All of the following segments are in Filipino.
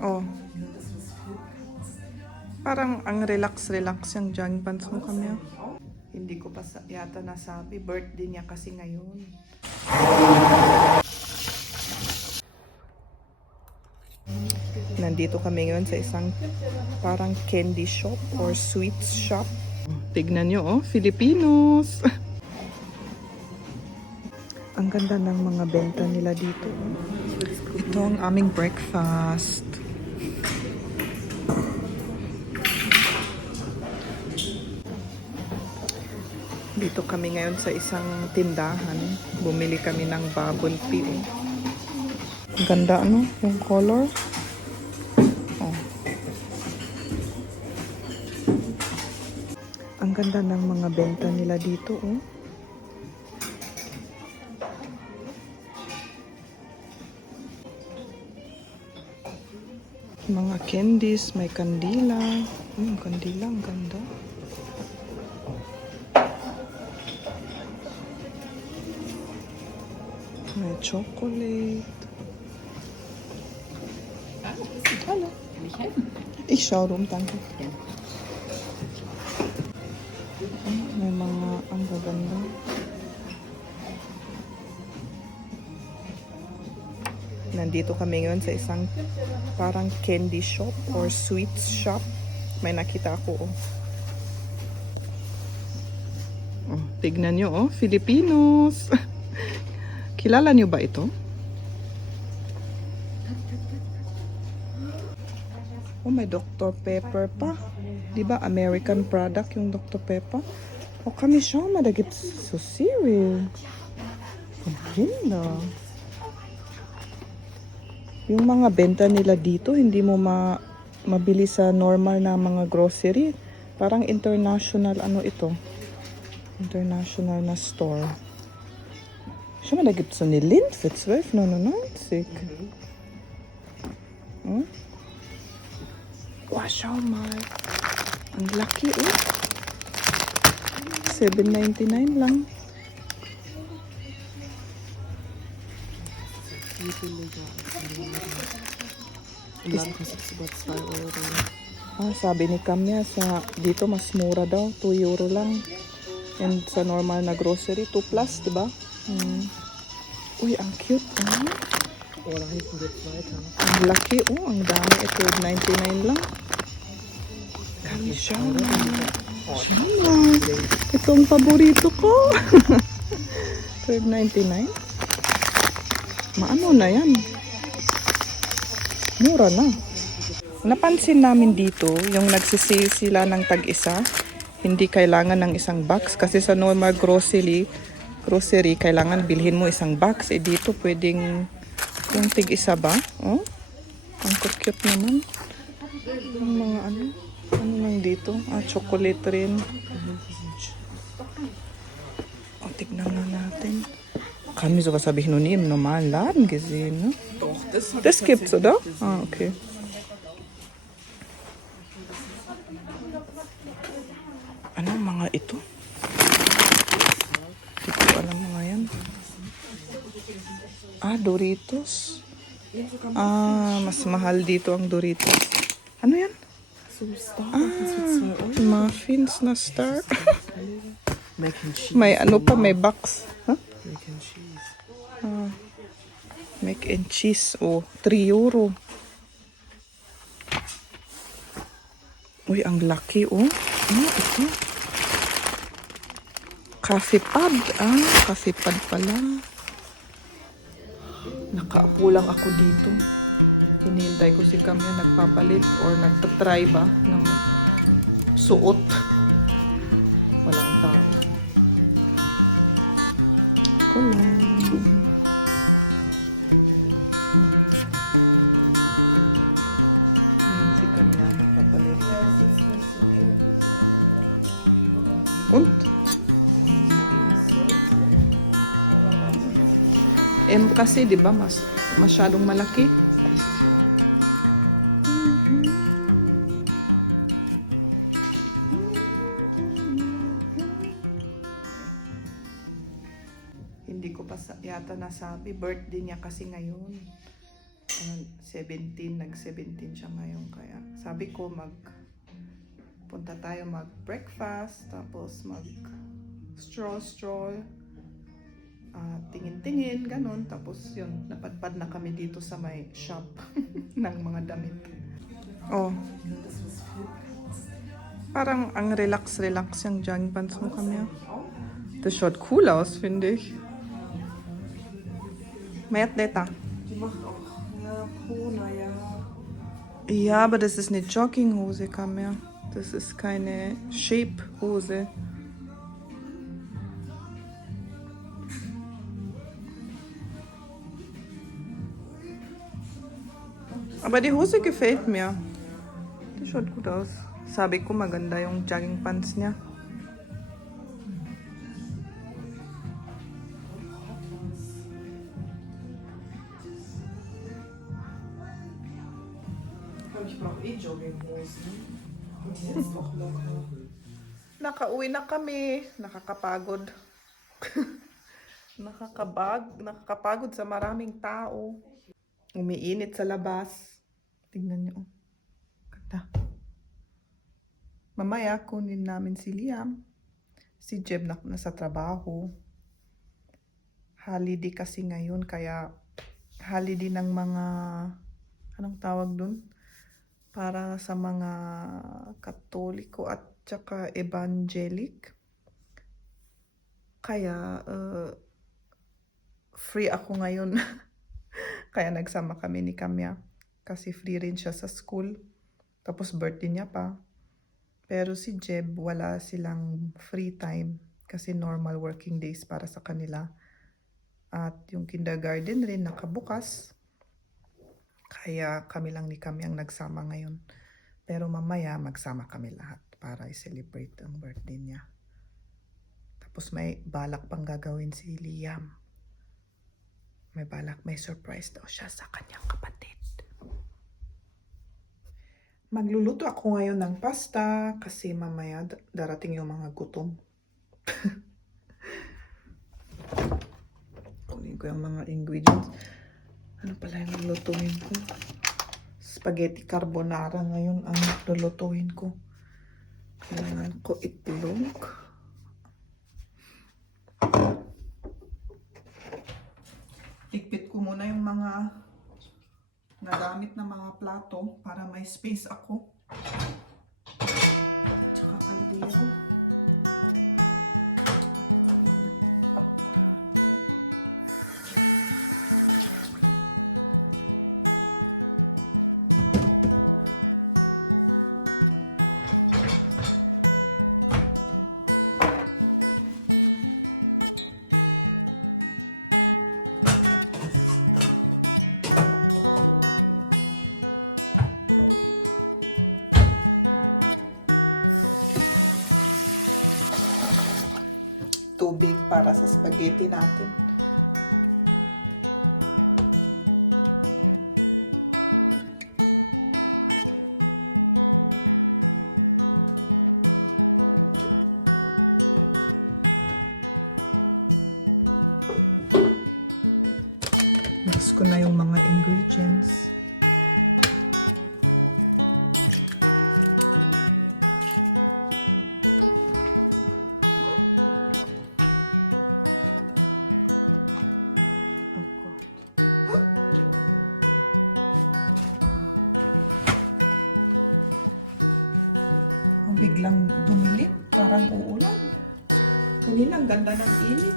Oh, parang ang relax-relax yung jogging pants mo kami. Hindi ko pa yata nasabi. Birthday niya kasi ngayon. Nandito kami ngayon sa isang parang candy shop or sweets shop. Tignan nyo, oh, Filipinos. Ang ganda ng mga benta nila dito. Oh. Ito ang aming breakfast. Dito kami ngayon sa isang tindahan. Bumili kami ng bubble tea. Oh. Ang ganda, ano? Yung color. Oh. Ang ganda ng mga benta nila dito. Oh. Mga candies, may kandila. Kandila, ang ganda. May chocolate. Hallo. Kann ich helfen? Ich schaue rum, danke. May mga ang gaganda. Nandito kami ngayon sa isang parang candy shop or sweets shop. May nakita ako, oh. Oh, tignan nyo, oh, Filipinos. Kilala nyo ba ito? Oh, may Dr. Pepper pa. Di ba American product yung Dr. Pepper? Oh, kami siya. Madagit so cereal. Ang ganda. Yung mga benta nila dito, hindi mo mabili sa normal na mga grocery. Parang international, ano ito? International na store. Siya da gibt's so eine Lind für 12,99. Hm? Wow, schau mal. Ang laki, oh. 7,99 lang. Viel billiger als in Im Laden kostet es über 2 Euro. Ah, sabi ni Kamya, dito mas mura daw. 2 euro lang. And sa normal na grocery, 2 plus, diba? Uy, ang cute. Ah. Oh, da hinten geht's weiter. Ang laki, oh. Ang dami. 12,99 lang. Kami siya. Ito ang paborito ko. 12,99. Maano na yan? Mura na. Napansin namin dito, yung nagsisale sila ng tag-isa, hindi kailangan ng isang box. Kasi sa normal grocery, kailangan bilhin mo isang box. Eh dito, pwedeng yung tig-isa ba? Oh? Ang cute naman. Yung mga ano lang dito? Ah, chocolate rin. Oh, tignan na natin. Kami sogar habe ich noch nie im normalen Laden gesehen, ne? Doch, Das gibt's, oder? Ah, okay. Ano mga ito? Hindi ko alam mga yan. Ah, Doritos. Ah, mas mahal dito ang Doritos. Ano yan? Ah, muffins na star. Mac and cheese. May ano pa, may box. Huh? Mac and cheese. Ah, mac and cheese. Oh, 3 euro. Uy, ang laki, oh. Ano ito? Coffee pad. Ah, coffee pad pala. Nakaupo lang ako dito. Hinihintay ko si Kamya nagpapalit or nagtatry ba ng suot. Walang tao. Ako lang. Ayan si Kamya nagpapalit. Und? M kasi, di ba? Masyadong malaki. Hindi ko pa yata nasabi. Birthday niya kasi ngayon. nag-17 siya ngayon. Kaya sabi ko punta tayo mag-breakfast, tapos mag-stroll, tingin-tingin, ganun. Tapos yun, napadpad na kami dito sa may shop ng mga damit. Oh. Parang ang relax yung jogging pants mo kami. Das schaut cool aus, finde ich. May Atleta. Die macht auch, ja, Kona, ja. Ja, aber das ist eine Jogginghose, Kamia. Das ist keine Shape-Hose. Aber die Hose gefällt mir. Die schaut gut aus. Sabi ko maganda yung jogging pants niya. Ich brauche eh Jogginghosen. Und die jetzt auch locker. Nakauwi na kami. Nakakapagod. Nakakapagod sa maraming tao. Umiinit sa labas. Tingnan niyo. Ganda. Mamaya kunin namin si Liam. Si Jeb nasa trabaho. Holiday kasi ngayon, kaya holiday ng mga, anong tawag dun? Para sa mga Katoliko at saka Evangelic. Kaya free ako ngayon. Kaya nagsama kami ni Kamya. Kasi free rin siya sa school. Tapos birthday niya pa. Pero si Jeb, wala silang free time. Kasi normal working days para sa kanila. At yung kindergarten rin nakabukas. Kaya kami lang ni Kamya ang nagsama ngayon. Pero mamaya magsama kami lahat para i-celebrate ang birthday niya. Tapos may balak pang gagawin si Liam. May surprise daw siya sa kanyang kapatid. Magluluto ako ngayon ng pasta kasi mamaya darating yung mga gutom. Kunin ko yung mga ingredients. Ano pala yung lulutuin ko? Spaghetti carbonara ngayon ang lulutuin ko. Kailangan ko itlog. Ikpit ko muna yung mga nagamit na mga plato para may space ako. Tsaka kaldero. Tubig para sa spaghetti natin. Mix ko na yung mga ingredients. Biglang dumilim, parang uulan. Kanina ang ganda ng init.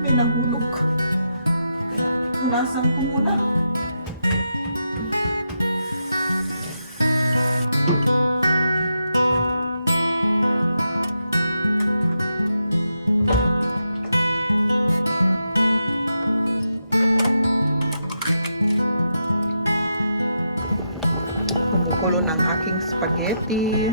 May nahulog. Kaya punasan ko muna. Kumukulo ng aking spaghetti.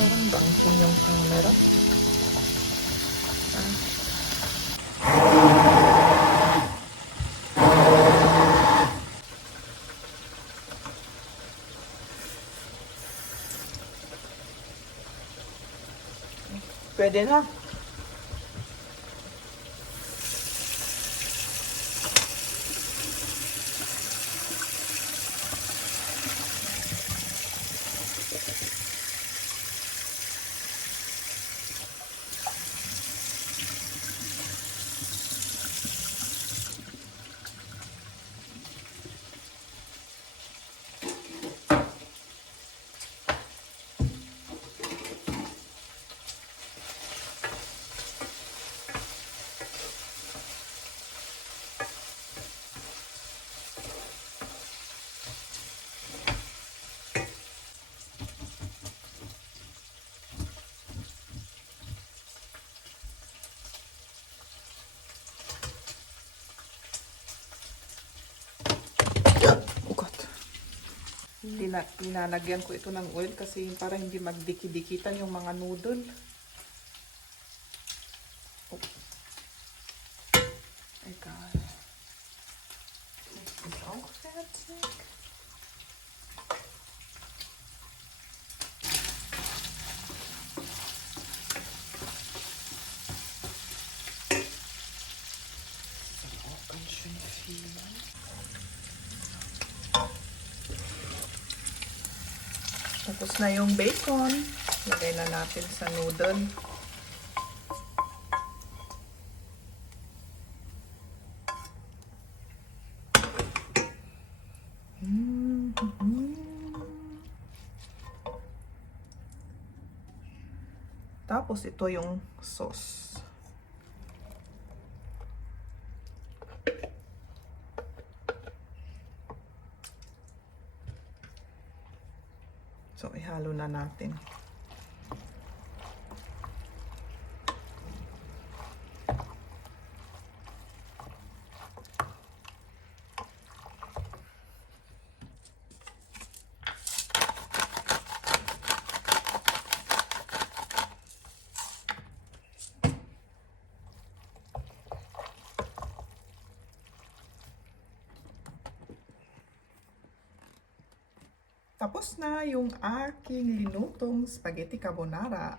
Parang bangking yung camera. Ah. Pwede na. Ugat. Linalagyan ko ito ng oil kasi para hindi magdikit-dikitan yung mga noodle. Oh. Egal. Das ist auch fertig. Auch ganz schön viel. Tapos na yung bacon. Lagay na natin sa noodle. Tapos ito yung sauce. So, ihalo na natin. Tapos na yung aking linutong spaghetti carbonara.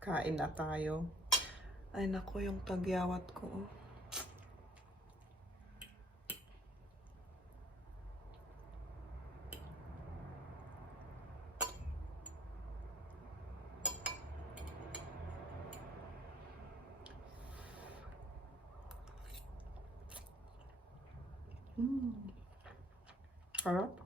Kain na tayo. Ay nako, yung tagyawat ko. Sarap.